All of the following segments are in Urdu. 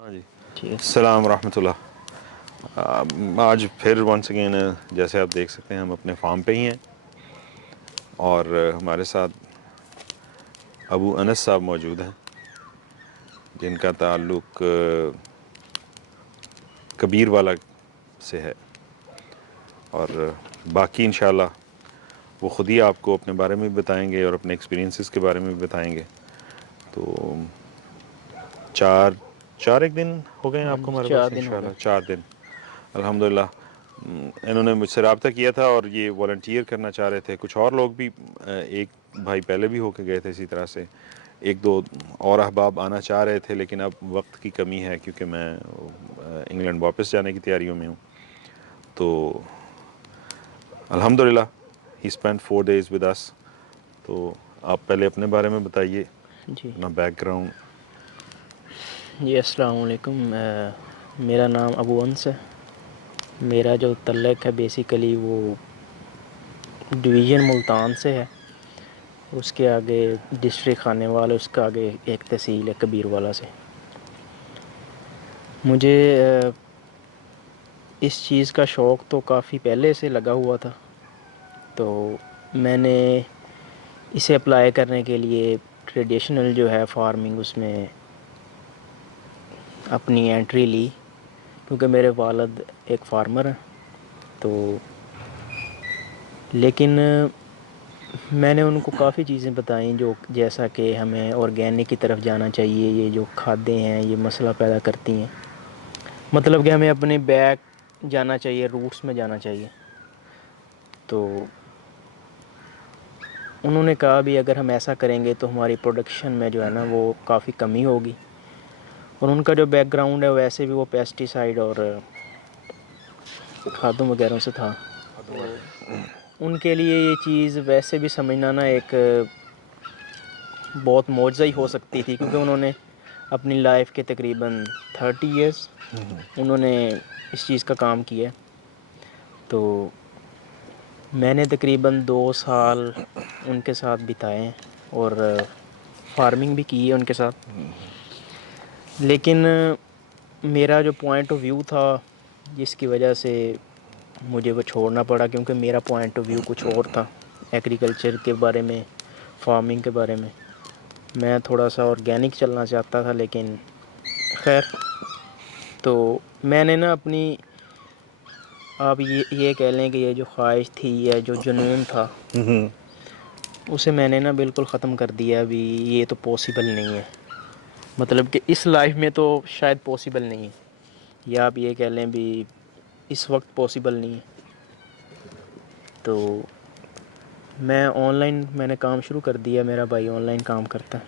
ہاں جی، ٹھیک ہے. السلام ورحمۃ اللہ. آج پھر ونس اگین جیسے آپ دیکھ سکتے ہیں ہم اپنے فارم پہ ہی ہیں اور ہمارے ساتھ ابو انس صاحب موجود ہیں جن کا تعلق کبیر والا سے ہے، اور باقی انشاءاللہ وہ خود ہی آپ کو اپنے بارے میں بھی بتائیں گے اور اپنے ایکسپیرینسز کے بارے میں بھی بتائیں گے. تو چار ایک دن ہو گئے ہیں ہاں آپ کو جی، ہمارے 4 پاس دن ہو گئے. انشاءاللہ 4 دن الحمدللہ. انہوں نے مجھ سے رابطہ کیا تھا اور یہ والنٹیئر کرنا چاہ رہے تھے. کچھ اور لوگ بھی، ایک بھائی پہلے بھی ہو کے گئے تھے اسی طرح سے، ایک دو اور احباب آنا چاہ رہے تھے، لیکن اب وقت کی کمی ہے کیونکہ میں انگلینڈ واپس جانے کی تیاریوں میں ہوں. تو الحمدللہ ہی اسپینڈ 4 days ود اس. تو آپ پہلے اپنے بارے میں بتائیے، جی اپنا بیک گراؤنڈ. جی السلام علیکم. میرا نام ابو انس ہے. میرا جو تعلق ہے بیسیکلی وہ ڈویژن ملتان سے ہے. اس کے آگے ڈسٹرکٹ خانے والا، اس کے آگے ایک تحصیل ہے کبیر والا سے. مجھے اس چیز کا شوق تو کافی پہلے سے لگا ہوا تھا. تو میں نے اسے اپلائی کرنے کے لیے ٹریڈیشنل جو ہے فارمنگ، اس میں اپنی انٹری لی کیونکہ میرے والد ایک فارمر ہیں. تو لیکن میں نے ان کو کافی چیزیں بتائیں، جو جیسا کہ ہمیں آرگینک کی طرف جانا چاہیے. یہ جو کھادیں ہیں یہ مسئلہ پیدا کرتی ہیں، مطلب کہ ہمیں اپنے بیک جانا چاہیے، روٹس میں جانا چاہیے. تو انہوں نے کہا بھی اگر ہم ایسا کریں گے تو ہماری پروڈکشن میں جو ہے نا وہ کافی کمی ہوگی. اور ان کا جو بیک گراؤنڈ ہے ویسے بھی وہ پیسٹی سائڈ اور کھادوں وغیرہ سے تھا. تو ان کے لیے یہ چیز ویسے بھی سمجھنا نا ایک بہت معجزہ ہی ہو سکتی تھی، کیونکہ انہوں نے اپنی لائف کے تقریباً 30 ایئرس انہوں نے اس چیز کا کام کیا. تو میں نے تقریباً 2 سال ان کے ساتھ بتائے ہیں اور فارمنگ بھی کی ہے ان کے ساتھ. لیکن میرا جو پوائنٹ آف ویو تھا جس کی وجہ سے مجھے وہ چھوڑنا پڑا، کیونکہ میرا پوائنٹ آف ویو کچھ اور تھا ایگریکلچر کے بارے میں، فارمنگ کے بارے میں. میں تھوڑا سا آرگینک چلنا چاہتا تھا، لیکن خیر. تو میں نے نا اپنی، آپ یہ کہہ لیں کہ یہ جو خواہش تھی یا جو جنون تھا اسے میں نے نا بالکل ختم کر دیا. ابھی یہ تو پاسبل نہیں ہے، مطلب کہ اس لائف میں تو شاید پاسبل نہیں ہے، یا آپ یہ کہہ لیں بھی اس وقت پاسبل نہیں ہے. تو میں نے کام شروع کر دیا. میرا بھائی آن لائن کام کرتا ہے.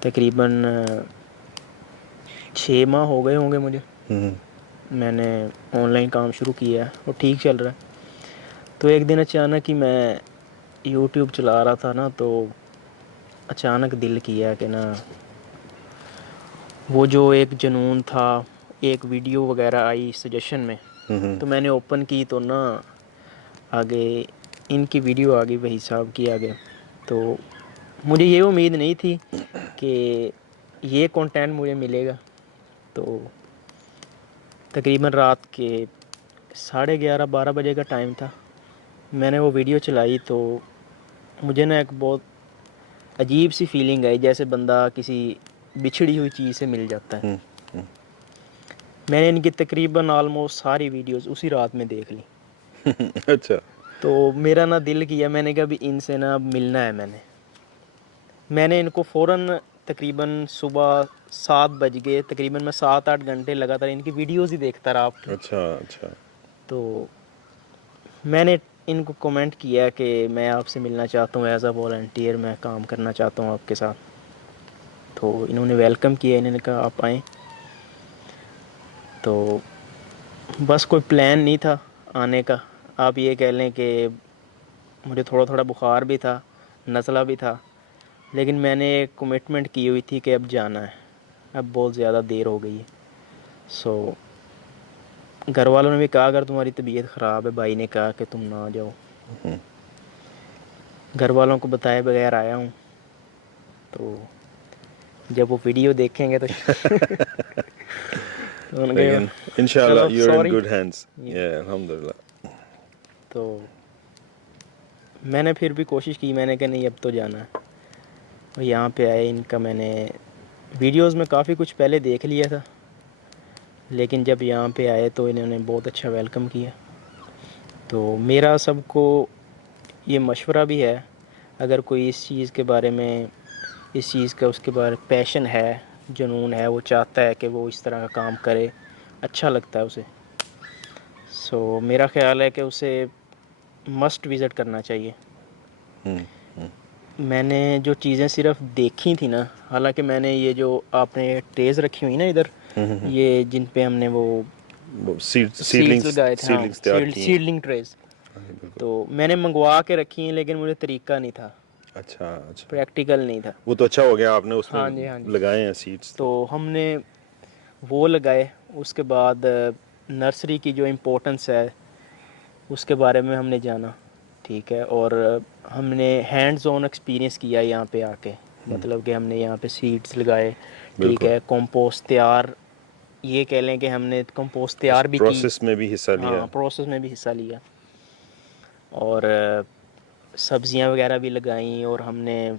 تقریباً 6 ماہ ہو گئے ہوں گے مجھے. میں نے آن لائن کام شروع کیا ہے اور ٹھیک چل رہا ہے. تو ایک دن اچانک ہی میں یوٹیوب چلا رہا تھا نا، تو اچانک دل کیا کہ نا وہ جو ایک جنون تھا، ایک ویڈیو وغیرہ آئی سجیشن میں، تو میں نے اوپن کی تو نا آگے ان کی ویڈیو آ گئی وہی صاحب کی آگے. تو مجھے یہ امید نہیں تھی کہ یہ کنٹینٹ مجھے ملے گا. تو تقریباً رات کے 11:30-12 بجے کا ٹائم تھا. میں نے وہ ویڈیو چلائی تو مجھے نا ایک بہت عجیب سی فیلنگ آئی، جیسے بندہ کسی بچھڑی ہوئی چیز سے مل جاتا ہے. میں نے ان کی تقریباً آلموسٹ ساری ویڈیوز اسی رات میں دیکھ لی. اچھا. تو میرا نا دل کیا، میں نے کہا بھی ان سے نا اب ملنا ہے. میں نے ان کو فوراً تقریباً صبح 7 بج گئے، تقریباً میں 7-8 گھنٹے لگاتار ان کی ویڈیوز ہی دیکھتا رہا آپ کی. اچھا اچھا. تو میں نے ان کو کومنٹ کیا کہ میں آپ سے ملنا چاہتا ہوں ایز اے والنٹیئر، میں کام کرنا چاہتا ہوں آپ کے ساتھ. تو انہوں نے ویلکم کیا، انہوں نے کہا آپ آئیں. تو بس کوئی پلان نہیں تھا آنے کا. آپ یہ کہہ لیں کہ مجھے تھوڑا تھوڑا بخار بھی تھا، نزلہ بھی تھا، لیکن میں نے ایک کمٹمنٹ کی ہوئی تھی کہ اب جانا ہے، اب بہت زیادہ دیر ہو گئی ہے. سو گھر والوں نے بھی کہا اگر تمہاری طبیعت خراب ہے، بھائی نے کہا کہ تم نہ جاؤ. گھر والوں کو بتائے بغیر آیا ہوں. تو جب وہ ویڈیو دیکھیں گے تو تو ان کے لیکن انشاءاللہ چلو you're in sorry. good hands. Yeah, الحمدللہ. تو میں نے پھر بھی کوشش کی, میں نے کہا نہیں اب تو جانا ہے. اور یہاں پہ آئے, ان کا میں نے ویڈیوز میں کافی کچھ پہلے دیکھ لیا تھا, لیکن جب یہاں پہ آئے تو انہوں نے بہت اچھا ویلکم کیا. تو میرا سب کو یہ مشورہ بھی ہے, اگر کوئی اس چیز کے بارے میں, اس چیز کا اس کے بارے پیشن ہے, جنون ہے, وہ چاہتا ہے کہ وہ اس طرح کا کام کرے, اچھا لگتا ہے اسے, سو میرا خیال ہے کہ اسے مسٹ وزٹ کرنا چاہیے. میں نے جو چیزیں صرف دیکھی تھیں نا, حالانکہ میں نے یہ جو آپ نے ٹریز رکھی ہوئی نا ادھر, یہ جن پہ ہم نے وہ سیڈز لگائے تھے, ہاں سیڈلنگس تیار کی ہیں. سیڈلنگ ٹریز, بالکل. تو میں نے منگوا کے رکھی ہیں, لیکن مجھے طریقہ نہیں تھا, اچھا اچھا, پریکٹیکل نہیں تھا. وہ تو اچھا ہو گیا آپ نے اس میں ہاں جی, ہاں جی. لگائے ہیں سیڈس. تو ہم نے وہ لگائے, اس کے بعد نرسری کی جو امپورٹنس ہے اس کے بارے میں ہم نے جانا, ٹھیک ہے, اور ہم نے ہینڈز آن ایکسپیرینس کیا یہاں پہ آ کے, مطلب کہ ہم نے یہاں پہ سیڈز لگائے, ٹھیک بالکل. ہے, کمپوسٹ تیار, یہ کہہ لیں کہ ہم نے کمپوسٹ تیار اس بھی کی, پروسیس میں بھی حصہ لیا. ہاں پروسیس میں بھی حصہ لیا, اور سبزیاں وغیرہ بھی لگائیں, اور ہم نے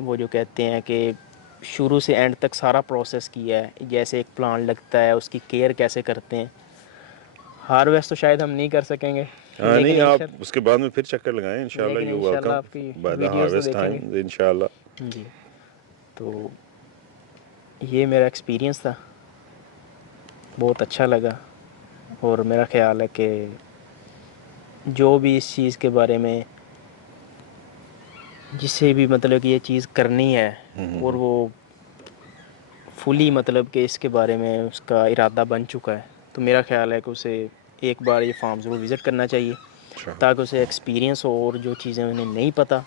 وہ جو کہتے ہیں کہ شروع سے اینڈ تک سارا پروسیس کیا ہے, جیسے ایک پلانٹ لگتا ہے اس کی کیئر کیسے کرتے ہیں. ہارویسٹ تو شاید ہم نہیں کر سکیں گے, ہاں لیکن نہیں, آپ اس کے بعد میں پھر چکر لگائیں انشاءاللہ. لیکن یو انشاءاللہ ویلکم آپ کی بائی دا ویڈیوز تو ہارویسٹ دیکھیں گے. ٹائم انشاءاللہ. جی, تو یہ میرا ایکسپیرینس تھا, بہت اچھا لگا, اور میرا خیال ہے کہ جو بھی اس چیز کے بارے میں جسے بھی مطلب کہ یہ چیز کرنی ہے, اور وہ فلی مطلب کہ اس کے بارے میں اس کا ارادہ بن چکا ہے, تو میرا خیال ہے کہ اسے ایک بار یہ فارم ضرور وزٹ کرنا چاہیے, تاکہ اسے ایکسپیرینس ہو, اور جو چیزیں انہیں نہیں پتہ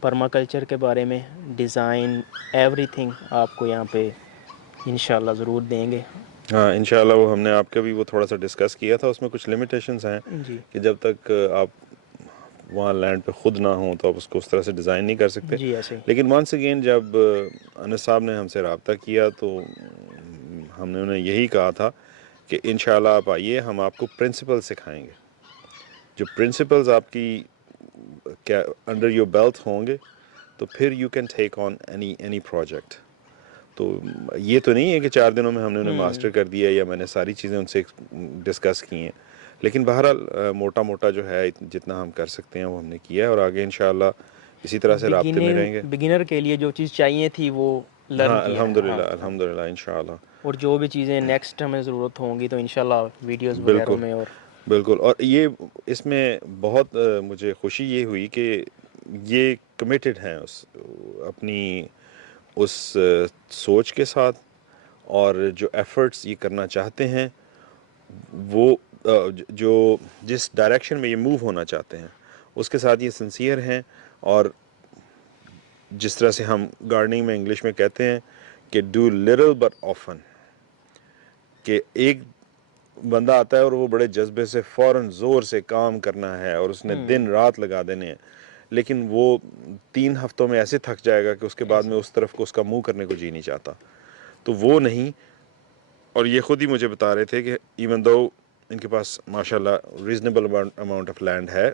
پرما کلچر کے بارے میں, ڈیزائن, ایوری تھنگ آپ کو یہاں پہ انشاءاللہ ضرور دیں گے. ہاں انشاءاللہ. وہ ہم نے آپ کا بھی وہ تھوڑا سا ڈسکس کیا تھا, اس میں کچھ لمیٹیشنز ہیں جی کہ جب تک آپ وہاں لینڈ پہ خود نہ ہوں تو آپ اس کو اس طرح سے ڈیزائن نہیں کر سکتے. جی ایسے ہی. لیکن وانس اگین جب انس صاحب نے ہم سے رابطہ کیا تو ہم نے انہیں یہی کہا تھا کہ انشاءاللہ آپ آئیے, ہم آپ کو پرنسپل سکھائیں گے. جو پرنسپلز آپ کی کیا انڈر یور بیلٹ ہوں گے تو پھر you can take on any project. تو یہ تو نہیں ہے کہ 4 دنوں میں ہم نے انہیں ماسٹر کر دیا, یا میں نے ساری چیزیں ان سے ڈسکس کی ہیں, لیکن بہرحال موٹا موٹا جو ہے جتنا ہم کر سکتے ہیں وہ ہم نے کیا ہے, اور آگے انشاءاللہ اسی طرح سے رابطے میں رہیں گے. بگنر کے لیے جو چیز چاہیے تھی وہ لرن ہاں کیا ہے. الحمدللہ, ہاں ہاں. الحمدللہ انشاءاللہ. اور جو بھی چیزیں نیکسٹ ہمیں ضرورت ہوں گی تو انشاءاللہ ویڈیوز وغیرہ بالکل میں. اور بالکل. اور یہ اس میں بہت مجھے خوشی یہ ہوئی کہ یہ کمیٹڈ ہیں اپنی اس سوچ کے ساتھ, اور جو ایفرٹس یہ کرنا چاہتے ہیں, وہ جو جس ڈائریکشن میں یہ موو ہونا چاہتے ہیں اس کے ساتھ یہ سنسیئر ہیں. اور جس طرح سے ہم گارڈننگ میں انگلش میں کہتے ہیں کہ ڈو لٹل بٹ آفن, کہ ایک بندہ آتا ہے اور وہ بڑے جذبے سے فوراً زور سے کام کرنا ہے, اور اس نے دن رات لگا دینے ہیں, لیکن وہ 3 ہفتوں میں ایسے تھک جائے گا کہ اس کے بعد میں اس طرف کو اس کا منہ کرنے کو جی نہیں چاہتا. تو وہ نہیں. اور یہ خود ہی مجھے بتا رہے تھے کہ ایون دو ان کے پاس ماشاءاللہ ریزنیبل اماؤنٹ آف لینڈ ہے,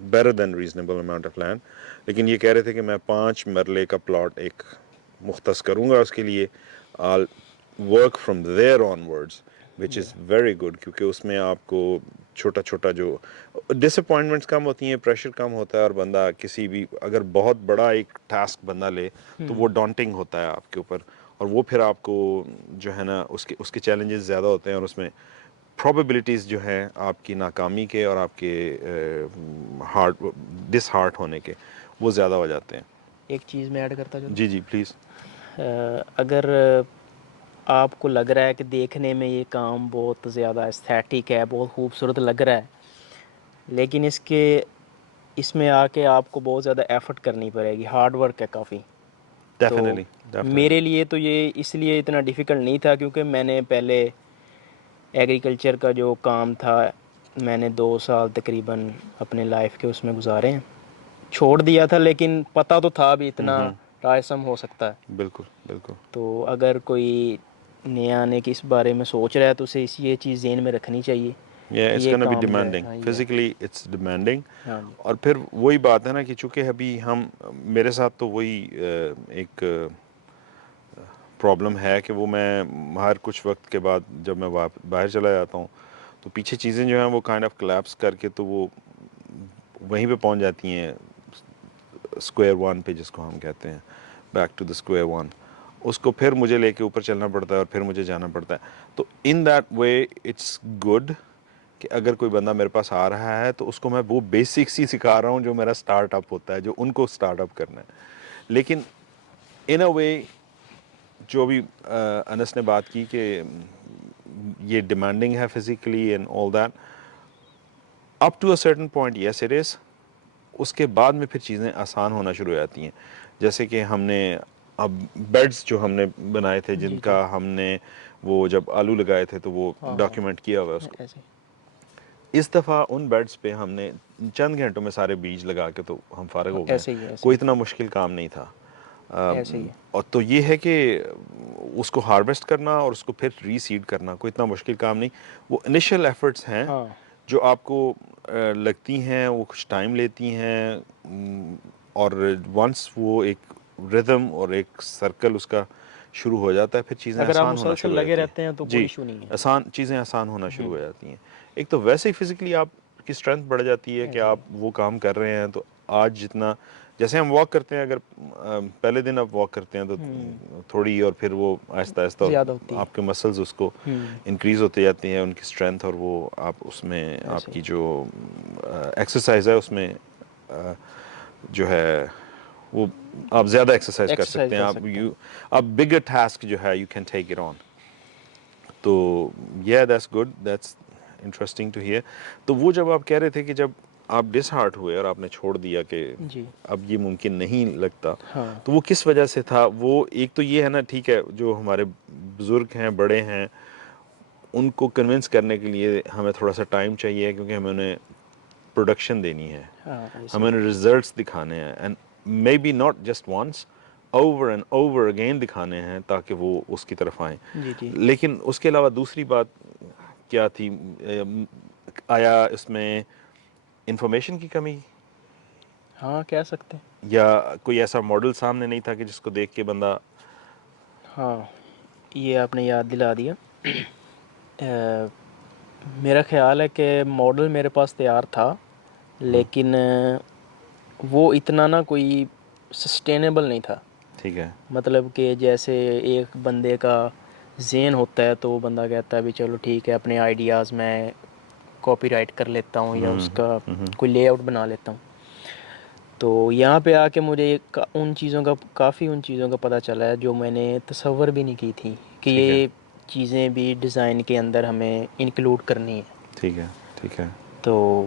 better than reasonable amount of land, لیکن یہ کہہ رہے تھے کہ میں 5 مرلے کا پلاٹ ایک مختص کروں گا اس کے لیے. All work from their on words which is very good, کیونکہ اس میں آپ کو چھوٹا چھوٹا جو ڈس اپوائنٹمنٹس کم ہوتی ہیں, پریشر کم ہوتا ہے, اور بندہ کسی بھی اگر بہت بڑا ایک ٹاسک بندہ لے تو وہ ڈانٹنگ ہوتا ہے آپ کے اوپر, اور وہ پھر آپ کو جو ہے نا اس کے چیلنجز زیادہ ہوتے ہیں, اور اس میں پرابیبلٹیز جو ہیں آپ کی ناکامی کے اور آپ کے ڈس ہارٹ ہونے کے وہ زیادہ ہو جاتے ہیں. ایک چیز میں ایڈ کرتا چلوں. جی جی پلیز. اگر آپ کو لگ رہا ہے کہ دیکھنے میں یہ کام بہت زیادہ استھیٹک ہے, بہت خوبصورت لگ رہا ہے, لیکن اس میں آ کے آپ کو بہت زیادہ ایفرٹ کرنی پڑے گی, ہارڈ ورک ہے کافی. تو ڈیفینیٹلی. میرے لیے تو یہ اس لیے اتنا ڈیفیکلٹ نہیں تھا کیونکہ میں نے پہلے ایگریکلچر کا جو کام تھا میں نے 2 سال تقریباً اپنے لائف کے اس میں گزارے ہیں. چھوڑ دیا تھا لیکن پتہ تو تھا بھی اتنا رائسم ہو سکتا ہے. بالکل بالکل. تو اگر کوئی نیا آنے کی اس بارے میں سوچ رہا ہے تو اسے یہ چیز ذہن میں رکھنی چاہیے Yeah, کہ it's یہ gonna be کام جو ہے. demanding. ہاں Physically it's demanding. ہاں جی. اور پھر وہی بات ہے نا کہ چونکہ ابھی میرے ساتھ تو وہی ایک پرابلم ہے کہ وہ میں ہر کچھ وقت کے بعد جب میں باہر چلا جاتا ہوں تو پیچھے چیزیں جو ہیں وہ کائنڈ آف کلیپس کر کے تو وہ وہیں پہ پہنچ جاتی ہیں اسکوائر ون پہ، جس کو ہم کہتے ہیں back to the square one. اس کو پھر مجھے لے کے اوپر چلنا پڑتا ہے اور پھر مجھے جانا پڑتا ہے. تو in that way it's good کہ اگر کوئی بندہ میرے پاس آ رہا ہے تو اس کو میں وہ بیسکس ہی سکھا رہا ہوں جو میرا سٹارٹ اپ ہوتا ہے، جو ان کو سٹارٹ اپ کرنا ہے. لیکن ان اے وے جو بھی انس نے بات کی کہ یہ ڈیمانڈنگ ہے physically and all that, up to a certain point yes it is. اس کے بعد میں پھر چیزیں آسان ہونا شروع ہو جاتی ہیں. جیسے کہ ہم نے اب بیڈز جو ہم نے بنائے تھے جن جی کا ہم نے وہ جب آلو لگائے تھے تو وہ ہاں ڈاکیومنٹ کیا ہوا ہے اس کو. ایسے. اس دفعہ ان بیڈز پہ ہم نے چند گھنٹوں میں سارے بیج لگا کے تو ہم فارغ ہو گئے. ایسے ہی ایسے کوئی ہی اتنا مشکل کام نہیں تھا. ایسے ہی. اور تو یہ ہے کہ اس کو ہارویسٹ کرنا اور اس کو پھر ری سیڈ کرنا کوئی اتنا مشکل کام نہیں. وہ انیشل ایفرٹس ہیں ہاں جو آپ کو لگتی ہیں، وہ کچھ ٹائم لیتی ہیں، اور ونس وہ ایک ردم اور ایک سرکل اس کا شروع ہو جاتا ہے پھر چیزیں اگر آپ آسان ہونا مسلسل شروع ہو لگے جاتی رہتے ہیں تو ہیں. کوئی جی ایشو نہیں ہے. چیزیں آسان ہونا شروع ہو جاتی ہیں. ایک تو ویسے ہی فزیکلی آپ کی اسٹرینتھ بڑھ جاتی ہے کہ ایسے ہی. آپ وہ کام کر رہے ہیں. تو آج جتنا جیسے ہم واک کرتے ہیں، اگر پہلے دن آپ واک کرتے ہیں تو تھوڑی، اور پھر وہ آہستہ آہستہ زیادہ ہوتی آپ کے مسلز اس کو ہے. انکریز ہوتے جاتے ہیں، ان کی اسٹرینتھ، اور وہ آپ اس میں آپ ایسے ہی. کی جو ایکسرسائز ہے اس میں جو ہے وہ آپ زیادہ ایکسرسائز کر سکتے ہیں. آپ بگر ٹاسک جو ہے you can take it on. تو yeah that's good, that's interesting to hear. تو وہ جب آپ کہہ رہے تھے کہ جب آپ ڈس ہارٹ ہوئے اور آپ نے چھوڑ دیا کہ جی اب یہ ممکن نہیں لگتا، ہاں تو وہ کس وجہ سے تھا؟ وہ ایک تو یہ ہے نا، ٹھیک ہے، جو ہمارے بزرگ ہیں، بڑے ہیں، ان کو کنونس کرنے کے لیے ہمیں تھوڑا سا ٹائم چاہیے، کیونکہ ہمیں انہیں پروڈکشن دینی ہے، ہاں ایسے ہمیں ہی. انہیں ریزلٹس دکھانے ہیں، and maybe not just once, over and over again دکھانے ہیں تاکہ وہ اس کی طرف آئیں. جی جی. لیکن اس کے علاوہ دوسری بات کیا تھی؟ آیا اس میں انفارمیشن کی کمی، ہاں کہہ سکتے ہیں. یا کوئی ایسا ماڈل سامنے نہیں تھا کہ جس کو دیکھ کے بندہ؟ ہاں یہ آپ نے یاد دلا دیا. میرا خیال ہے کہ ماڈل میرے پاس تیار تھا، لیکن وہ اتنا نا کوئی سسٹینیبل نہیں تھا. ٹھیک ہے. مطلب کہ جیسے ایک بندے کا ذہن ہوتا ہے تو وہ بندہ کہتا ہے بھی چلو ٹھیک ہے، اپنے آئیڈیاز میں کاپی رائٹ کر لیتا ہوں یا اس کا کوئی لے آؤٹ بنا لیتا ہوں. تو یہاں پہ آ کے مجھے ان چیزوں کا پتہ چلا ہے جو میں نے تصور بھی نہیں کی تھی کہ ٹھیک ہے. یہ چیزیں بھی ڈیزائن کے اندر ہمیں انکلوڈ کرنی ہے. ٹھیک ہے. ٹھیک ہے. تو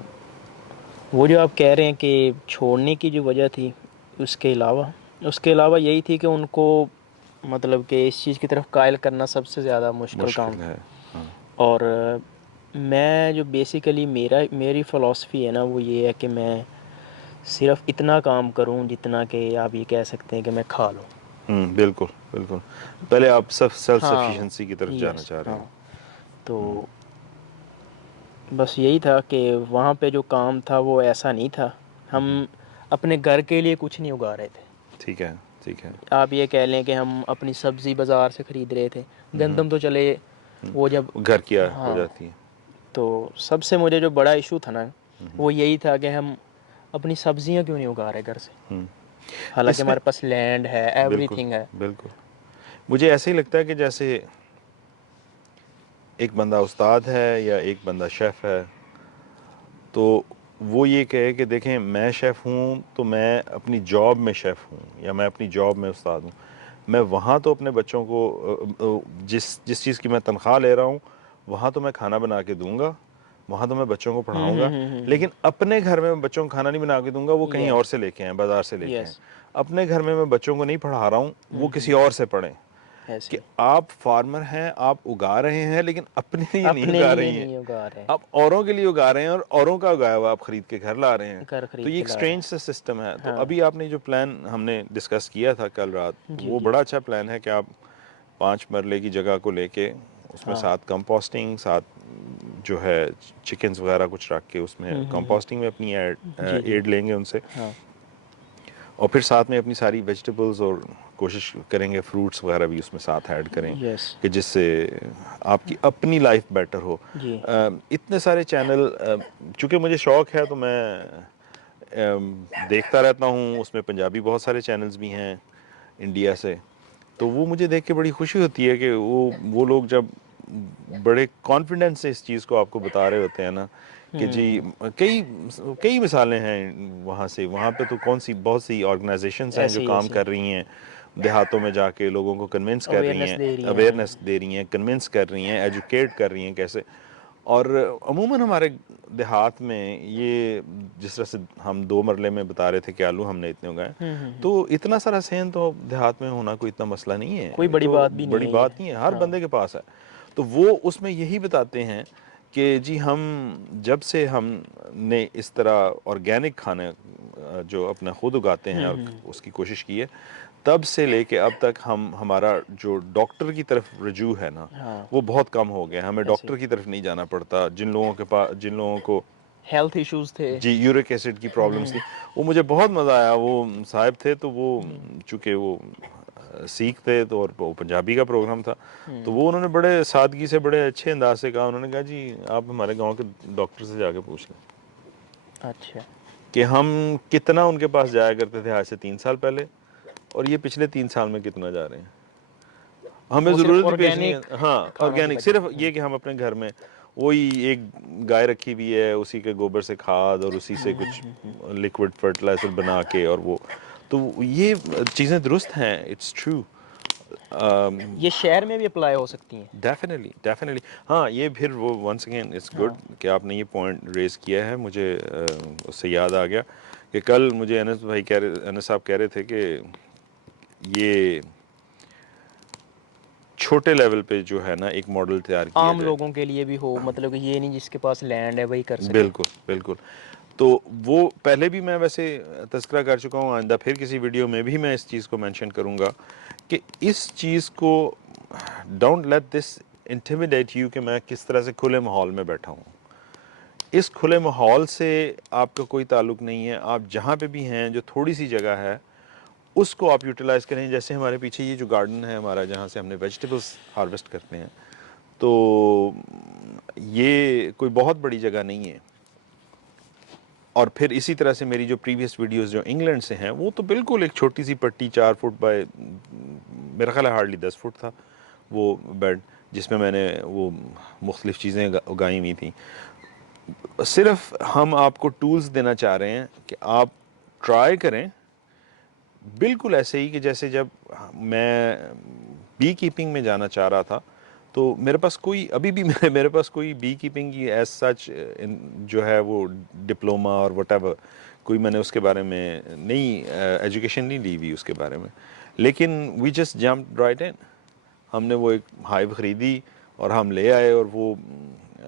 وہ جو آپ کہہ رہے ہیں کہ چھوڑنے کی جو وجہ تھی، اس کے علاوہ یہی تھی کہ ان کو مطلب کہ اس چیز کی طرف قائل کرنا سب سے زیادہ مشکل کام تھا. ہے. ہاں. اور میں جو بیسیکلی میری فلاسفی ہے نا، وہ یہ ہے کہ میں صرف اتنا کام کروں جتنا کہ آپ یہ کہہ سکتے ہیں کہ میں کھا لوں. بالکل بالکل. پہلے آپ سیلف ہاں سفیشنسی کی طرف جانا یس چاہ رہے ہاں. ہیں. تو بس یہی تھا کہ وہاں پہ جو کام تھا وہ ایسا نہیں تھا. ہم اپنے گھر کے لیے کچھ نہیں اگا رہے تھے. ٹھیک ہے. ٹھیک ہے. آپ یہ کہہ لیں کہ ہم اپنی سبزی بازار سے خرید رہے تھے. گندم تو چلے وہ جب گھر کی ہو ہاں. جاتی ہے. تو سب سے مجھے جو بڑا ایشو تھا نا، وہ یہی تھا کہ ہم اپنی سبزیاں کیوں نہیں اگا رہے گھر سے، حالانکہ اس میں ہمارے پاس لینڈ ہے، ایوری بالکل تھنگ ہے. بالکل. مجھے ایسے ہی لگتا ہے کہ جیسے ایک بندہ استاد ہے یا ایک بندہ شیف ہے، تو وہ یہ کہے کہ دیکھیں میں شیف ہوں تو میں اپنی جاب میں شیف ہوں یا میں اپنی جاب میں استاد ہوں. میں وہاں تو اپنے بچوں کو جس چیز کی میں تنخواہ لے رہا ہوں وہاں تو میں کھانا بنا کے دوں گا، وہاں تو میں بچوں کو پڑھاؤں گا. لیکن اپنے گھر میں بچوں کو کھانا نہیں بنا کے دوں گا، وہ کہیں اور سے لے کے آئیں، بازار سے لے کے آئیں. یس اپنے گھر میں بچوں کو نہیں پڑھا رہا ہوں، وہ کسی اور سے پڑھیں. ایسے کہ آپ فارمر ہیں, آپ اگا رہے ہیں لیکن اپنے لیے نہیں اپنے اگا لیے رہی ہیں, نہیں اگا رہے, آپ اوروں کے لیے اگا رہے ہیں اور اوروں کا اگایا ہوا آپ خرید کے گھر لا رہے ہیں. گھر تو خرید یہ کے ایک لا رہے سٹرینج سا سسٹم ہے. تو ہاں. ابھی آپ نے جو پلان ہم نے ڈسکس کیا تھا کل رات, جی وہ جی بڑا اچھا پلان ہے کہ آپ 5 مرلے کی جگہ کو لے کے اس میں ہاں. ساتھ کمپوسٹنگ, ساتھ جو ہے چکنز وغیرہ کچھ رکھ کے اس میں کمپوسٹنگ میں اپنی جی جی ایڈ لیں گے ان سے, ہاں. اور پھر ساتھ میں اپنی ساری ویجیٹیبلز, اور کوشش کریں گے فروٹس وغیرہ بھی اس میں ساتھ ایڈ کریں یس کہ جس سے آپ کی اپنی لائف بیٹر ہو. جی اتنے سارے چینل, چونکہ مجھے شوق ہے تو میں دیکھتا رہتا ہوں, اس میں پنجابی بہت سارے چینلز بھی ہیں انڈیا سے, تو وہ مجھے دیکھ کے بڑی خوشی ہوتی ہے کہ وہ لوگ جب بڑے کانفیڈنس سے اس چیز کو آپ کو بتا رہے ہوتے ہیں نا کہ جی کئی مثالیں ہیں وہاں سے, وہاں پہ تو کون سی بہت سی آرگنائزیشنز ہیں جو ایسے ہی کام ایسے کر رہی ہیں دیہاتوں میں جا کے, لوگوں کو کنونس کر رہی ہیں, اویئرنیس دے رہی ہیں. اویئرنیس دے رہی ہیں, کنونس کر رہی ہیں, ایجوکیٹ کر رہی ہیں کیسے. اور عموماً ہمارے دیہات میں یہ جس طرح سے ہم 2 مرلے میں بتا رہے تھے کہ آلو ہم نے اتنے اگائے, تو اتنا سارا سین تو دیہات میں ہونا کوئی اتنا مسئلہ نہیں ہے, کوئی یہ بڑی تو بات بھی نہیں بڑی ہے بات یہ. نہیں ہے, ہر ہاں. بندے کے پاس ہے. تو وہ اس میں یہی بتاتے ہیں کہ جی ہم جب سے ہم نے اس طرح آرگینک کھانے جو اپنا خود اگاتے ہیں اور اس کی کوشش کی ہے, تب سے لے کے اب تک ہمارا جو ڈاکٹر کی طرف رجوع ہے نا ہاں وہ بہت کم ہو گیا. ہمیں ایسے ڈاکٹر کی طرف نہیں جانا پڑتا. جن لوگوں کو ہیلتھ ایشوز تھے. جی یورک ایسڈ کی پرابلمس تھی, وہ مجھے بہت مزہ آیا. وہ صاحب تھے تو وہ چونکہ وہ سیکھ تھے تو, اور وہ پنجابی کا پروگرام تھا, تو وہ انہوں نے بڑے سادگی سے, بڑے اچھے انداز سے کہا. انہوں نے کہا جی آپ ہمارے گاؤں کے ڈاکٹر سے جا کے پوچھ لیں اچھا. کہ ہم کتنا ان کے پاس جایا کرتے تھے آج سے 3 سال پہلے, اور یہ پچھلے 3 سال میں کتنا جا رہے ہیں. ہمیں وہ صرف ضرورت بھی پیش نہیں ہے. آرگینک ہاں کھانوں کی آرگینک, وجہ صرف سے. یہ کہ ہم اپنے گھر میں وہی ایک گائے رکھی ہوئی ہے, اسی کے گوبر سے کھاد اور اسی سے کچھ لکوڈ فرٹیلائزر بنا کے, اور وہ تو یہ چیزیں درست ہیں. It's true. یہ شہر میں بھی اپلائی ہو سکتی ہیں. ڈیفینیٹلی. ہاں یہ پھر وہ ونس اگین اٹس ہاں گڈ کہ آپ نے یہ پوائنٹ ریز کیا ہے. مجھے اس سے یاد آ گیا کہ کل مجھے انس صاحب کہہ رہے تھے کہ یہ چھوٹے لیول پہ جو ہے نا ایک ماڈل تیار کیا عام جائے. لوگوں کے لیے بھی ہو, مطلب کہ یہ نہیں جس کے پاس لینڈ ہے وہی کر سکے. بالکل بالکل. تو وہ پہلے بھی میں ویسے تذکرہ کر چکا ہوں, آئندہ پھر کسی ویڈیو میں بھی میں اس چیز کو مینشن کروں گا کہ اس چیز کو don't let this intimidate you کہ میں کس طرح سے کھلے ماحول میں بیٹھا ہوں. اس کھلے ماحول سے آپ کا کوئی تعلق نہیں ہے. آپ جہاں پہ بھی ہیں, جو تھوڑی سی جگہ ہے اس کو آپ یوٹیلائز کریں. جیسے ہمارے پیچھے یہ جو گارڈن ہے ہمارا, جہاں سے ہم نے ویجیٹیبلس ہارویسٹ کرتے ہیں, تو یہ کوئی بہت بڑی جگہ نہیں ہے. اور پھر اسی طرح سے میری جو پریویس ویڈیوز جو انگلینڈ سے ہیں, وہ تو بالکل ایک چھوٹی سی پٹی 4 فٹ بائی میرا خیال ہے ہارڈلی 10 فٹ تھا وہ بیڈ, جس میں نے وہ مختلف چیزیں اگائی ہوئی تھیں. صرف ہم آپ کو ٹولز دینا چاہ رہے ہیں کہ آپ ٹرائی کریں بالکل ایسے ہی کہ جیسے جب میں بی کیپنگ میں جانا چاہ رہا تھا, تو میرے پاس کوئی ابھی بھی میرے پاس کوئی بی کیپنگ کی ایز سچ جو ہے وہ ڈپلوما اور وٹ ایور کوئی میں نے اس کے بارے میں نہیں ایجوکیشن نہیں لی ہوئی اس کے بارے میں, لیکن وی جسٹ جمپ رائٹ ان. ہم نے وہ ایک ہائیو خریدی اور ہم لے آئے, اور وہ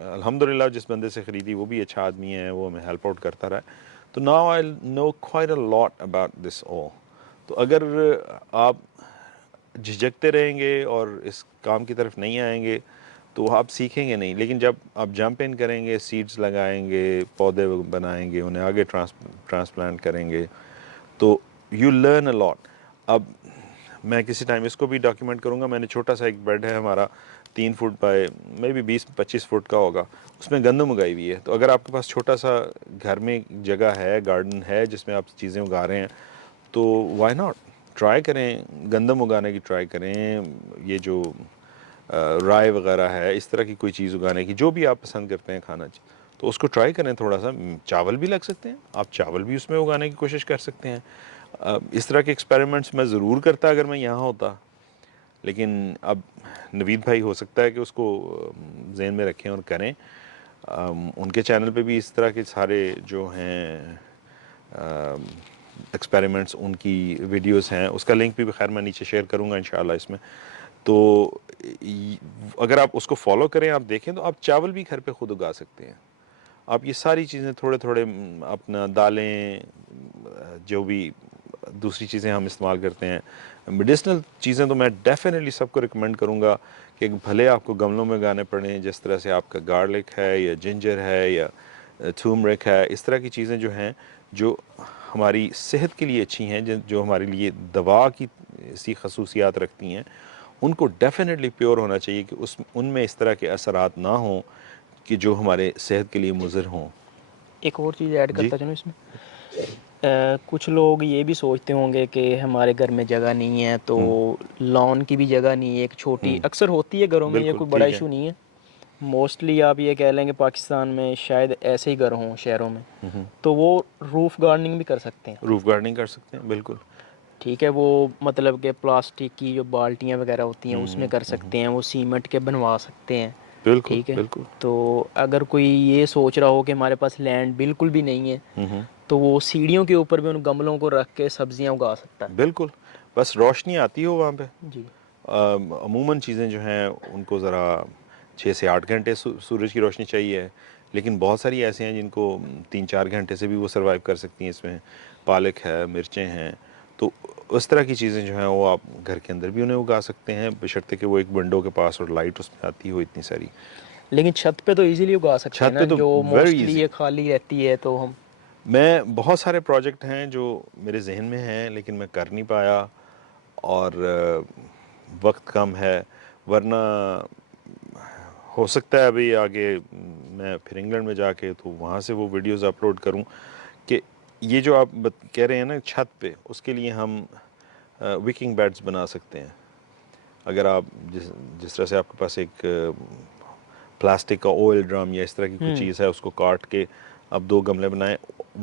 الحمدللہ جس بندے سے خریدی وہ بھی اچھا آدمی ہے, وہ ہمیں ہیلپ آؤٹ کرتا رہا ہے. تو now I know quite a lot about this all. تو اگر آپ جھجکتے رہیں گے اور اس کام کی طرف نہیں آئیں گے تو آپ سیکھیں گے نہیں. لیکن جب آپ جمپ ان کریں گے, سیڈز لگائیں گے, پودے بنائیں گے, انہیں آگے ٹرانسپلانٹ کریں گے, تو یو لرن اے لاٹ. اب میں کسی ٹائم اس کو بھی ڈاکیومنٹ کروں گا. میں نے چھوٹا سا ایک بیڈ ہے ہمارا 3 feet by maybe 20-25 feet کا ہوگا, اس میں گندم اگائی ہوئی ہے. تو اگر آپ کے پاس چھوٹا سا گھر میں جگہ ہے, گارڈن ہے جس میں آپ چیزیں اگا رہے ہیں, تو وائی ناٹ ٹرائی کریں, گندم اگانے کی ٹرائی کریں. یہ جو رائے وغیرہ ہے, اس طرح کی کوئی چیز اگانے کی جو بھی آپ پسند کرتے ہیں کھانا, تو اس کو ٹرائی کریں. تھوڑا سا چاول بھی لگ سکتے ہیں, آپ چاول بھی اس میں اگانے کی کوشش کر سکتے ہیں. اس طرح کے ایکسپیریمنٹس میں ضرور کرتا اگر میں یہاں ہوتا, لیکن اب نوید بھائی ہو سکتا ہے کہ اس کو ذہن میں رکھیں اور کریں. ان کے چینل پہ بھی اس طرح کے سارے جو ہیں ایکسپیریمنٹس, ان کی ویڈیوز ہیں, اس کا لنک بھی خیر میں نیچے شیئر کروں گا انشاءاللہ اس میں, تو اگر آپ اس کو فالو کریں، آپ دیکھیں تو آپ چاول بھی گھر پہ خود اگا سکتے ہیں. آپ یہ ساری چیزیں تھوڑے تھوڑے اپنا دالیں، جو بھی دوسری چیزیں ہم استعمال کرتے ہیں، میڈیسنل چیزیں، تو میں ڈیفینیٹلی سب کو ریکمینڈ کروں گا کہ بھلے آپ کو گملوں میں اگانے پڑیں، جس طرح سے آپ کا گارلک ہے یا جنجر ہے یا ٹرمرک ہے، اس طرح کی چیزیں جو ہیں جو ہماری صحت کے لیے اچھی ہیں، جو ہمارے لیے دوا کی سی خصوصیات رکھتی ہیں، ان کو ڈیفینیٹلی پیور ہونا چاہیے کہ ان میں اس طرح کے اثرات نہ ہوں کہ جو ہمارے صحت کے لیے مضر ہوں. ایک اور چیز ایڈ جی کرتا چلوں اس میں، کچھ لوگ یہ بھی سوچتے ہوں گے کہ ہمارے گھر میں جگہ نہیں ہے تو لان کی بھی جگہ نہیں ہے، ایک چھوٹی اکثر ہوتی ہے گھروں میں، یہ بالکل کوئی بڑا ٹھیک ہے. ایشو نہیں ہے. موسٹلی آپ یہ کہہ لیں کہ پاکستان میں شاید ایسے ہی گھر ہوں شہروں میں، تو وہ روف گارڈننگ بھی کر سکتے ہیں. روف گارڈننگ کر سکتے ہیں بالکل. ٹھیک ہے، وہ مطلب کہ پلاسٹک کی جو بالٹیاں وغیرہ ہوتی ہیں اس میں کر سکتے ہیں، وہ سیمنٹ کے بنوا سکتے ہیں. بالکل ٹھیک ہے، بالکل. تو اگر کوئی یہ سوچ رہا ہو کہ ہمارے پاس لینڈ بالکل بھی نہیں ہے تو وہ سیڑھیوں کے اوپر بھی ان گملوں کو رکھ کے سبزیاں اگا سکتا ہے. بالکل، بس روشنی آتی ہو وہاں پہ. جی عموماً چیزیں جو ہیں ان کو ذرا 6 سے 8 گھنٹے سورج کی روشنی چاہیے، لیکن بہت ساری ایسی ہیں جن کو 3-4 گھنٹے سے بھی وہ سروائیو کر سکتی ہیں. اس میں پالک ہے، مرچیں ہیں، تو اس طرح کی چیزیں جو ہیں وہ آپ گھر کے اندر بھی انہیں اگا سکتے ہیں، بشرطے کہ وہ ایک ونڈو کے پاس اور لائٹ اس میں آتی ہو اتنی ساری. لیکن چھت پہ تو ایزیلی اگا سکتے ہیں چھت نا، پہ تو جو ویری موسٹلی ایزی. یہ خالی رہتی ہے تو ہم. میں بہت سارے پروجیکٹ ہیں جو میرے ذہن میں ہیں لیکن میں کر نہیں پایا، اور وقت کم ہے، ورنہ ہو سکتا ہے ابھی آگے میں پھر انگلینڈ میں جا کے تو وہاں سے وہ ویڈیوز اپلوڈ کروں کہ یہ جو آپ کہہ رہے ہیں نا چھت پہ، اس کے لیے ہم ویکنگ بیڈز بنا سکتے ہیں. اگر آپ جس طرح سے آپ کے پاس ایک پلاسٹک کا آئل ڈرم یا اس طرح کی کوئی چیز ہے، اس کو کاٹ کے آپ 2 گملے بنائیں.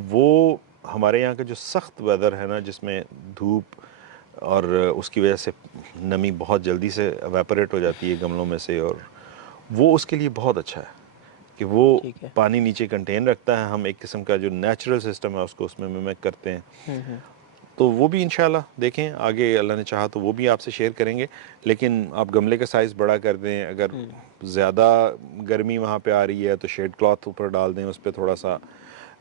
وہ ہمارے یہاں کا جو سخت ویدر ہے نا، جس میں دھوپ اور اس کی وجہ سے نمی بہت جلدی سے ایواپوریٹ ہو جاتی ہے گملوں میں سے، اور وہ اس کے لیے بہت اچھا ہے کہ وہ ٹھیک ہے. پانی نیچے کنٹین رکھتا ہے. ہم ایک قسم کا جو نیچرل سسٹم ہے اس کو اس میں ممیک کرتے ہیں. تو وہ بھی انشاءاللہ دیکھیں آگے اللہ نے چاہا تو وہ بھی آپ سے شیئر کریں گے. لیکن آپ گملے کا سائز بڑا کر دیں، اگر زیادہ گرمی وہاں پہ آ رہی ہے تو شیڈ کلاتھ اوپر ڈال دیں اس پہ تھوڑا سا.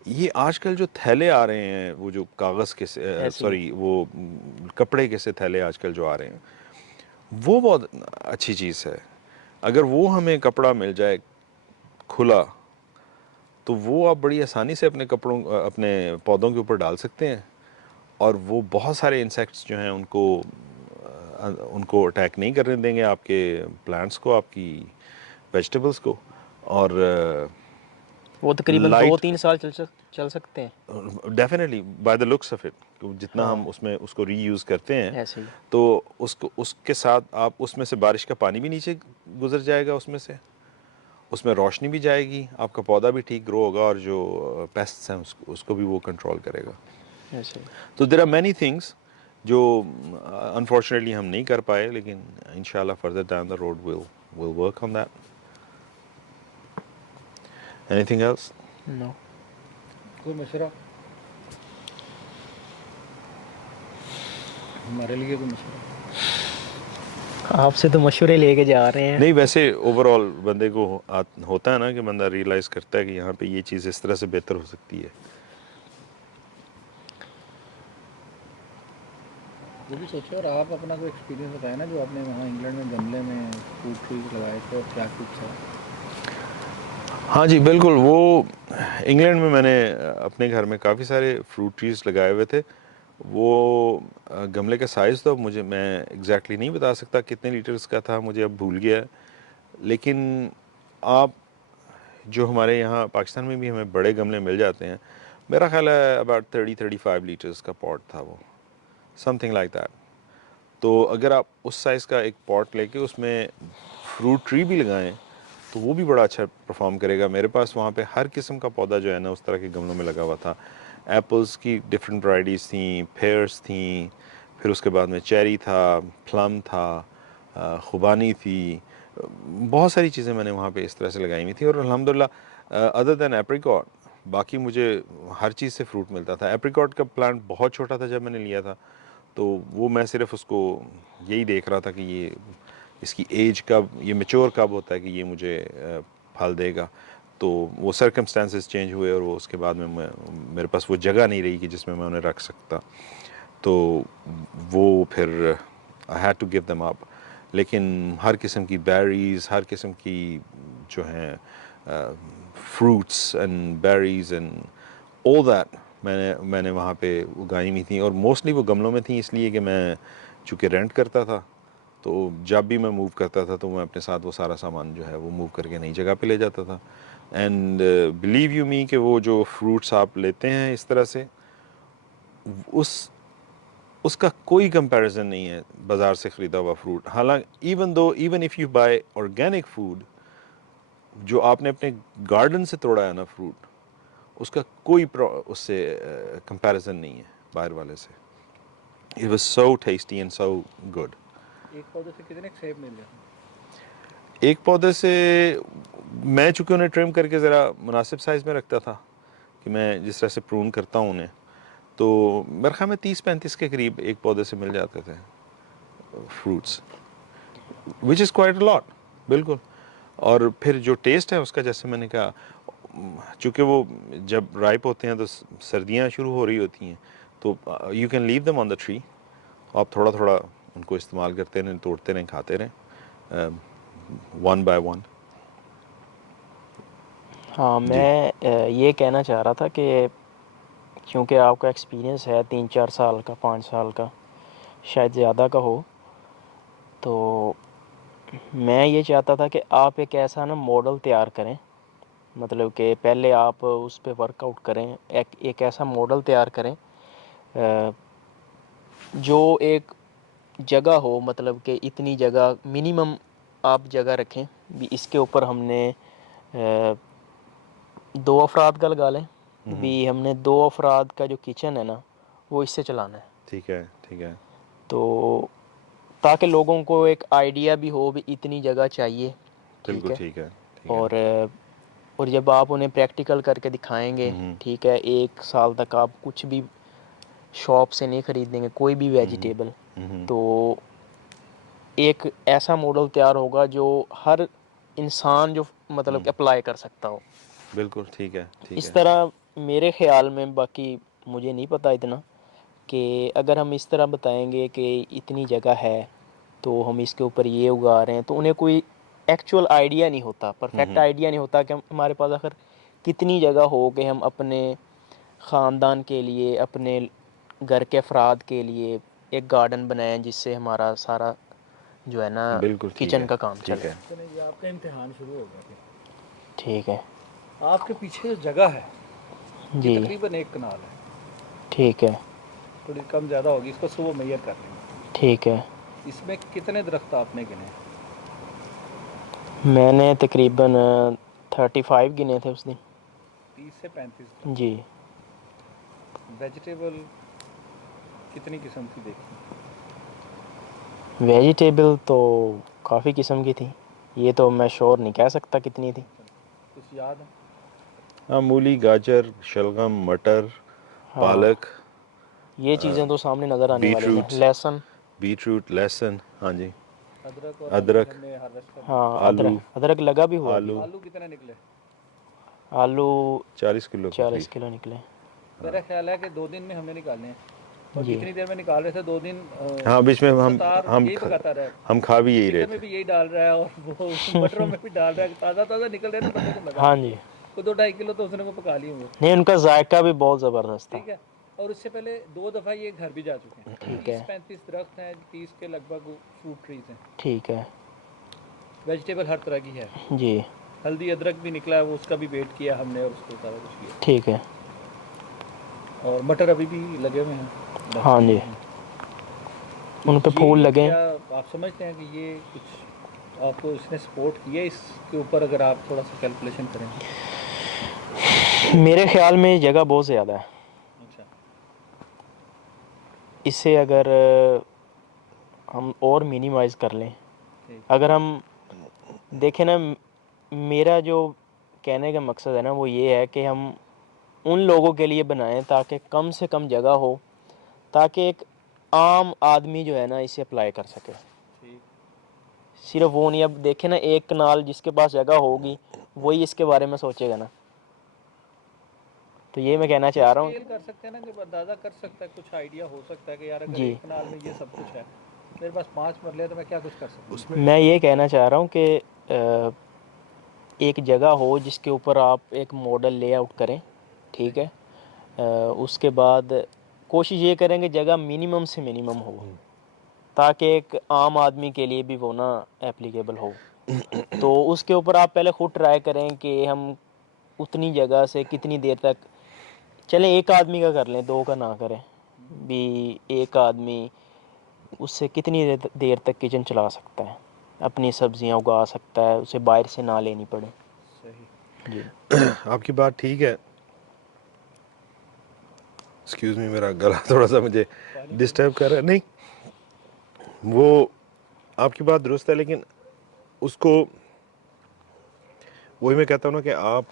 یہ آج کل جو تھیلے آ رہے ہیں، وہ جو کاغذ کے ایسے ہی سوری وہ کپڑے کے سے تھیلے آج کل جو آ رہے ہیں، وہ بہت اچھی چیز ہے. اگر وہ ہمیں کپڑا مل جائے کھلا تو وہ آپ بڑی آسانی سے اپنے پودوں کے اوپر ڈال سکتے ہیں، اور وہ بہت سارے انسیکٹس جو ہیں ان کو اٹیک نہیں کرنے دیں گے آپ کے پلانٹس کو، آپ کی ویجیٹیبلز کو. اور وہ تقریباً لائٹ 2-3 سال چل سکتے ہیں. Definitely by the looks of it, جتنا ہاں ہم اس کو ری یوز کرتے ہیں ایسے ہی. تو اس کے ساتھ آپ اس میں سے بارش کا پانی بھی نیچے گزر جائے گا، اس میں روشنی بھی جائے گی، آپ کا پودا بھی ٹھیک گرو ہوگا، اور جو پیسٹس ہیں اس کو بھی وہ کنٹرول کرے گا. ایسے ہی. تو دیر آر مینی تھنگس جو انفارچونیٹلی ہم نہیں کر پائے، لیکن انشاءاللہ further down the road we'll work on that. Anything else? نو. کوئی مشورہ ہمارے لیے، کوئی مشورہ؟ آپ سے تو مشورے لے کے جا رہے ہیں. نہیں، ویسے اوور آل بندے کو ہوتا ہے نا کہ بندہ ریئلائز کرتا ہے کہ یہاں پہ یہ چیز اس طرح سے بہتر ہو سکتی ہے. وہ بھی سوچے، اور آپ اپنا کوئی ایکسپیرینس بتائیں نا، جو آپ نے وہاں انگلینڈ میں گملے میں فروٹ ٹریز لگائے تھے اور کیا کچھ ہے. ہاں جی بالکل. وہ انگلینڈ میں نے اپنے گھر میں کافی سارے فروٹ ٹریز لگائے ہوئے تھے. وہ گملے کا سائز تو میں ایگزیکٹلی نہیں بتا سکتا کتنے لیٹرز کا تھا، مجھے اب بھول گیا ہے. لیکن آپ جو ہمارے یہاں پاکستان میں بھی ہمیں بڑے گملے مل جاتے ہیں، میرا خیال ہے اباؤٹ 30-35 لیٹرز کا پاٹ تھا وہ، سم تھنگ لائک دیٹ. تو اگر آپ اس سائز کا ایک پاٹ لے کے اس میں فروٹ ٹری بھی لگائیں تو وہ بھی بڑا اچھا پرفارم کرے گا. میرے پاس وہاں پہ ہر قسم کا پودا جو ہے نا اس طرح کے گملوں میں لگا ہوا تھا. ایپلز کی ڈفرینٹ ورائٹیز تھیں، پیئرس تھیں، پھر اس کے بعد میں چیری تھا، پلم تھا، خوبانی تھی، بہت ساری چیزیں میں نے وہاں پہ اس طرح سے لگائی ہوئی تھی. اور الحمدللہ ادر دین ایپریکاٹ باقی مجھے ہر چیز سے فروٹ ملتا تھا. ایپریکاٹ کا پلانٹ بہت چھوٹا تھا جب میں نے لیا تھا، تو وہ میں صرف اس کو یہی دیکھ رہا تھا کہ یہ اس کی ایج کب، یہ میچور کب ہوتا ہے کہ یہ مجھے پھل دے گا. تو وہ سرکمسٹانسز چینج ہوئے اور وہ اس کے بعد میں میرے پاس وہ جگہ نہیں رہی کہ جس میں انہیں رکھ سکتا. تو وہ پھر I had to give them up. لیکن ہر قسم کی بیریز، ہر قسم کی جو ہیں fruits and berries and all that میں نے وہاں پہ اگائی ہوئی تھیں. اور موسٹلی وہ گملوں میں تھیں، اس لیے کہ میں چونکہ رینٹ کرتا تھا تو جب بھی میں موو کرتا تھا تو میں اپنے ساتھ وہ سارا سامان جو ہے وہ موو کر کے نئی جگہ پہ لے جاتا تھا. اینڈ بلیو یو می کہ وہ جو فروٹس آپ لیتے ہیں اس طرح سے، اس کا کوئی کمپیریزن نہیں ہے بازار سے خریدا ہوا فروٹ. حالانکہ even if you by organic food, جو آپ نے اپنے گارڈن سے توڑا ہے نا فروٹ، اس کا کوئی اس سے کمپیریزن نہیں ہے باہر والے سے. It was so tasty and so good. ایک پودے سے کتنے سیب مل جاتے ہیں؟ ایک پودے سے میں چونکہ انہیں ٹرم کر کے ذرا مناسب سائز میں رکھتا تھا کہ میں جس طرح سے پرون کرتا ہوں انہیں، تو میرے خیال میں 30-35 کے قریب ایک پودے سے مل جاتے تھے fruits, which is quite a لاٹ. بالکل. اور پھر جو ٹیسٹ ہے اس کا، جیسے میں نے کہا، چونکہ وہ جب رائپ ہوتے ہیں تو سردیاں شروع ہو رہی ہوتی ہیں، تو you can leave them on the tree. آپ تھوڑا تھوڑا ان کو استعمال کرتے رہیں، توڑتے رہیں، کھاتے رہیں ون بائی ون. ہاں، جی میں یہ کہنا چاہ رہا تھا کہ کیونکہ آپ کا ایکسپیرینس ہے 3-4 سال کا، 5 سال کا، شاید زیادہ کا ہو، تو میں یہ چاہتا تھا کہ آپ ایک ایسا نا ماڈل تیار کریں، مطلب کہ پہلے آپ اس پہ ورک آؤٹ کریں، ایک ایسا ماڈل تیار کریں جو ایک جگہ ہو، مطلب کہ اتنی جگہ منیمم آپ جگہ رکھیں بھی. اس کے اوپر ہم نے 2 افراد کا لگا لیں بھی، ہم نے 2 افراد کا جو کچن ہے نا وہ اس سے چلانا ہے. ٹھیک ہے. ٹھیک ہے. تو تاکہ لوگوں کو ایک آئیڈیا بھی ہو بھی اتنی جگہ چاہیے. بالکل ٹھیک ہے. ٹھیک ہے. ٹھیک ہے. اور جب آپ انہیں پریکٹیکل کر کے دکھائیں گے، ٹھیک ہے، 1 سال تک آپ کچھ بھی شاپ سے نہیں خریدیں گے کوئی بھی ویجیٹیبل، تو ایک ایسا ماڈل تیار ہوگا جو ہر انسان جو مطلب کہ اپلائی کر سکتا ہو. بالکل ٹھیک ہے. ٹھیک اس ہے. طرح میرے خیال میں، باقی مجھے نہیں پتہ اتنا، کہ اگر ہم اس طرح بتائیں گے کہ اتنی جگہ ہے تو ہم اس کے اوپر یہ اگا رہے ہیں، تو انہیں کوئی ایکچوئل آئیڈیا نہیں ہوتا، پرفیکٹ آئیڈیا نہیں ہوتا کہ ہمارے پاس آخر کتنی جگہ ہو کہ ہم اپنے خاندان کے لیے، اپنے گھر کے افراد کے لیے ایک گارڈن بنائیں جس سے ہمارا سارا جو ہے نا بالکل ٹھیک ہے. کچن کا کام ٹھیک چلے. ہے. چلیں یہ آپ کا امتحان شروع ہو گیا. ٹھیک ہے. آپ کے پیچھے جو جگہ ہے یہ جی تقریباً 1 کنال ہے، ٹھیک ہے. تھوڑی کم زیادہ ہوگی، اس کو صبح میئر کر لیں گے. ٹھیک ہے. اس میں کتنے درخت آپ نے گنے؟ میں نے تقریباً 35 گنے تھے اس دن. 30 سے 35 جی. درخت. ویجیٹیبل کتنی قسم کی دیکھی؟ ویجیٹیبل تو کافی قسم کی تھی، یہ تو میں شور نہیں کہہ سکتا کتنی تھی. کچھ یاد ہے؟ ہاں، مولی، گاجر، شلگم، مٹر، ہاں، پالک، یہ چیزیں تو سامنے نظر آنے بیٹ والی ہیں. روٹ، لہسن. بیٹ روٹ، لہسن. ہاں جی. ادرک اور آلو بھی ادرک. ہم نے ہارویسٹ کر لیا. ہاں، آلو. ادرک لگا بھی ہوا ابھی. آلو. آلو کتنے نکلے؟ آلو 40 کلو کے 40 قریب. کلو نکلے. میرا خیال ہے کہ 2 دن میں ہم نے نکالنے ہیں، اور جی. جتنی دیر میں نکال رہے تھے 2 دن ہاں، بیچ میں ستار یہی پکاتا رہا. ہم کھا بھی یہی رہے چکن میں تھے. بھی یہی ڈال رہا ہے اور وہ مٹروں میں بھی ڈال رہا ہے. تازہ تازہ نکل رہے نا، بندے کو مزہ ہاں آتا ہے. جی. وہ 2-2.5 کلو تو اس نے وہ پکا لیے ہوں گے. نہیں، ان کا ذائقہ بھی بہت زبردست تھا. ٹھیک ہے. اور اس سے پہلے 2 دفعہ یہ گھر بھی جا چکے ہیں. ٹھیک ہے. 30-35 درخت ہیں، 30 کے لگ بھگ فروٹ ٹریز ہیں. ٹھیک ہے. ویجیٹیبل ہر طرح کی ہے. جی. ہلدی ادرک بھی نکلا ہے، وہ اس کا بھی ویٹ کیا ہم نے اور اس کو سارا کچھ کیا. ٹھیک ہے. اور مٹر ابھی بھی لگے ہوئے ہیں، ہاں بہترین جی، ہیں. تو ان پہ پھول یہ لگے. کیا آپ سمجھتے ہیں کہ یہ کچھ آپ کو اس نے سپورٹ کیا اس کے اوپر، اگر آپ تھوڑا سا کیلکولیشن کریں؟ میرے خیال میں یہ جگہ بہت زیادہ ہے. اچھا. اسے اگر ہم اور مینیمائز کر لیں، ٹھیک. اگر ہم دیکھیں نا، میرا جو کہنے کا مقصد ہے نا وہ یہ ہے کہ ہم ان لوگوں کے لیے بنائیں تاکہ کم سے کم جگہ ہو، تاکہ ایک عام آدمی جو ہے نا اسے اپلائی کر سکے. ٹھیک. صرف وہ نہیں. اب دیکھیں نا ایک کنال جس کے پاس جگہ ہوگی وہی اس کے بارے میں سوچے گا نا. تو یہ میں کہنا چاہ رہا ہوں. اسکیل کر سکتے ہیں نا کہ اندازہ کر سکتا ہے, کچھ آئیڈیا ہو سکتا ہے کہ یار اگر جی ایک کنال میں یہ سب کچھ ہے, میرے پاس 5 مرلے تو میں کیا کچھ کر سکتا ہوں. میں یہ کہنا چاہ رہا ہوں کہ ایک جگہ ہو جس کے اوپر آپ ایک ماڈل لے آؤٹ کریں, ٹھیک ہے. اس کے بعد کوشش یہ کریں کہ جگہ منیمم سے منیمم ہو تاکہ ایک عام آدمی کے لیے بھی وہ نا اپلیکیبل ہو. تو اس کے اوپر آپ پہلے خود ٹرائی کریں کہ ہم اتنی جگہ سے کتنی دیر تک چلیں. ایک آدمی کا کر لیں, 2 کا نہ کریں بھی. ایک آدمی اس سے کتنی دیر تک کچن چلا سکتا ہے, اپنی سبزیاں اگا سکتا ہے, اسے باہر سے نہ لینی پڑے. صحیح. جی آپ کی بات ٹھیک ہے. ایکسکیوز می, میرا گلا تھوڑا سا مجھے ڈسٹرب کر رہا ہے. نہیں, وہ آپ کی بات درست ہے, لیکن اس کو وہی میں کہتا ہوں نا کہ آپ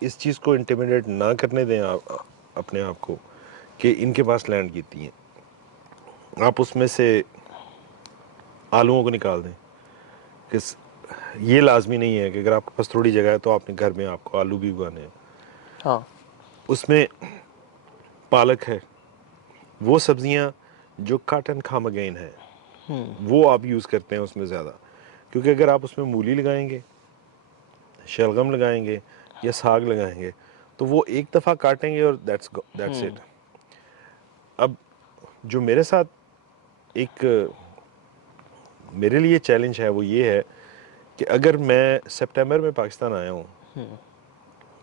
اس چیز کو انٹیمیڈیٹ نہ کرنے دیں اپنے آپ کو کہ ان کے پاس لینڈ کتنی ہے. آپ اس میں سے آلوؤں کو نکال دیں کہ یہ لازمی نہیں ہے کہ اگر آپ کے پاس تھوڑی جگہ ہے تو اپنے گھر میں آپ کو آلو بھی اگانے ہیں. ہاں اس میں پالک ہے, وہ سبزیاں جو کٹ اینڈ کم اگین ہیں وہ آپ یوز کرتے ہیں اس میں زیادہ, کیونکہ اگر آپ اس میں مولی لگائیں گے, شلغم لگائیں گے یا ساگ لگائیں گے تو وہ ایک دفعہ کاٹیں گے اور دیٹس اٹ. اب جو میرے ساتھ ایک میرے لیے چیلنج ہے وہ یہ ہے کہ اگر میں سپٹمبر میں پاکستان آیا ہوں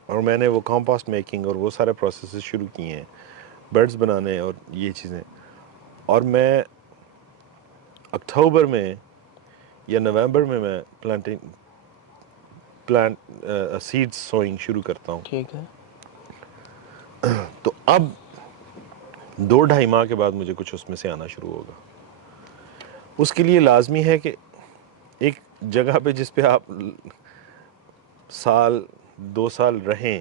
اور میں نے وہ کمپوسٹ میکنگ اور وہ سارے پروسیسز شروع کیے ہیں, بیڈز بنانے اور یہ چیزیں, اور میں اکتوبر میں یا نومبر میں سیڈز سوئنگ شروع کرتا ہوں, ٹھیک ہے. تو اب 2-2.5 ماہ کے بعد مجھے کچھ اس میں سے آنا شروع ہوگا. اس کے لیے لازمی ہے کہ ایک جگہ پہ جس پہ آپ 1-2 سال رہیں,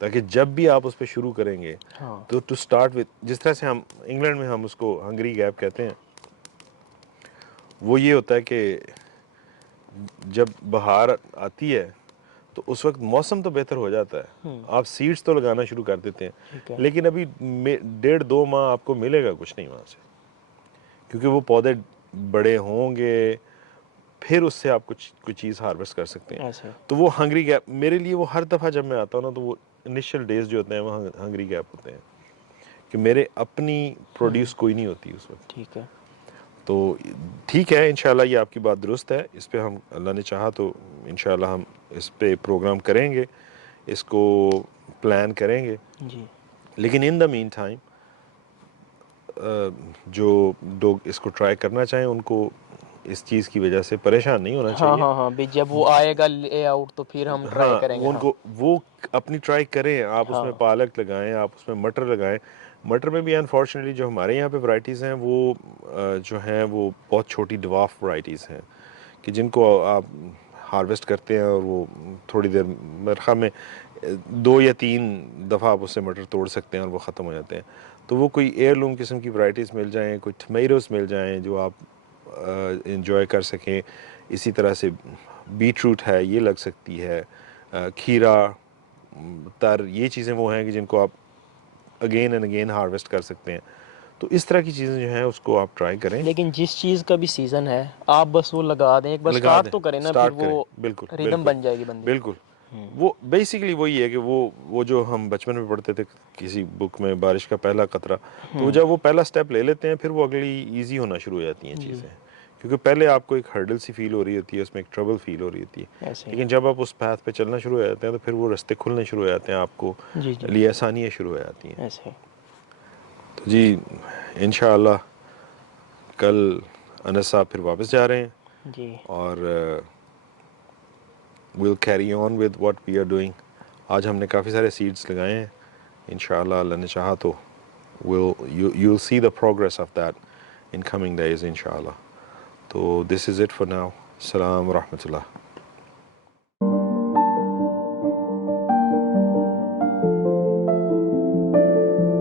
تاکہ جب بھی آپ اس پہ شروع کریں گے ہاں تو ٹو سٹارٹ وتھ, جس طرح سے ہم انگلینڈ میں ہم اس کو ہنگری گیپ کہتے ہیں, وہ یہ ہوتا ہے کہ جب بہار آتی ہے تو اس وقت موسم تو بہتر ہو جاتا ہے, آپ سیڈز تو لگانا شروع کر دیتے ہیں, ٹھیک ہے. لیکن ابھی 1.5-2 ماہ آپ کو ملے گا کچھ نہیں وہاں سے, کیونکہ وہ پودے بڑے ہوں گے, پھر اس سے آپ کچھ چیز ہارویسٹ کر سکتے ہیں. ایسے تو وہ ہنگری گیپ میرے لیے, وہ ہر دفعہ جب میں آتا ہوں نا تو وہ انیشیل ڈیز جو ہوتے ہیں وہ ہنگری گیپ ہوتے ہیں کہ میرے اپنی پروڈیوس کوئی نہیں ہوتی اس وقت. ٹھیک ہے. تو ٹھیک ہے, انشاءاللہ یہ آپ کی بات درست ہے. اس پہ ہم اللہ نے چاہا تو انشاءاللہ ہم اس پہ پروگرام کریں گے, اس کو پلان کریں گے. جی لیکن ان دا مین ٹائم جو لوگ اس کو ٹرائی کرنا چاہیں ان کو اس چیز کی وجہ سے پریشان نہیں ہونا ہاں چاہیے. ہاں ہاں بھی جب وہ آئے گا لے آؤٹ تو پھر ہم ٹرائی ہاں, کریں گے. وہ ان ہاں کو وہ اپنی ٹرائی کریں. آپ اس ہاں میں پالک لگائیں, آپ اس میں مٹر لگائیں. مٹر میں بھی انفارچونیٹلی جو ہمارے یہاں پہ ورائٹیز ہیں وہ جو ہیں وہ بہت چھوٹی ڈوارف ورائٹیز ہیں کہ جن کو آپ ہارویسٹ کرتے ہیں اور وہ تھوڑی دیر مرخہ میں 2 یا 3 دفعہ آپ اس سے مٹر توڑ سکتے ہیں اور وہ ختم ہو جاتے ہیں. تو وہ کوئی ایئر لوم قسم کی ورائٹیز مل جائیں, کوئی ٹمیٹوز مل جائیں جو آپ انجوائے کر سکیں. اسی طرح سے بیٹ روٹ ہے, یہ لگ سکتی ہے, کھیرا, تر, یہ چیزیں وہ ہیں کہ جن کو آپ اگین اینڈ اگین ہارویسٹ کر سکتے ہیں. تو اس طرح کی چیزیں جو ہیں اس کو آپ ٹرائی کریں, لیکن جس چیز کا بھی سیزن ہے آپ بس وہ لگا دیں, ایک بار لگا سٹارٹ دیں, تو کریں نا, پھر سٹارٹ وہ کریں. بالکل ریدم بالکل بن جائے گی بندی. بالکل. وہ بیسیکلی وہی ہے کہ وہ جو ہم بچپن میں پڑھتے تھے کسی بک میں, بارش کا پہلا قطرہ, تو جب وہ پہلا سٹیپ لے لیتے ہیں پھر وہ اگلی ایزی ہونا شروع ہو جاتی ہیں جی چیزیں, کیونکہ پہلے آپ کو ایک ہرڈل سی فیل ہو رہی ہوتی ہے, اس میں ایک ٹربل فیل ہو رہی ہوتی ہے. ایسے ہی. لیکن جب آپ اس پاتھ پہ چلنا شروع ہو جاتے ہیں تو پھر وہ رستے کھلنے شروع ہو جاتے ہیں, آپ کو جی جی لیے آسانیاں شروع ہو جاتی ہیں. ایسے ہی. تو جی انشاءاللہ کل انس صاحب پھر واپس جا رہے ہیں جی اور we'll carry on with what we are doing. آج ہم نے کافی سارے سیڈز لگائے ہیں, انشاءاللہ اللہ نے چاہا تو you'll see the progress of that in coming days انشاءاللہ. تو this is it for now. السلام ورحمۃ اللہ.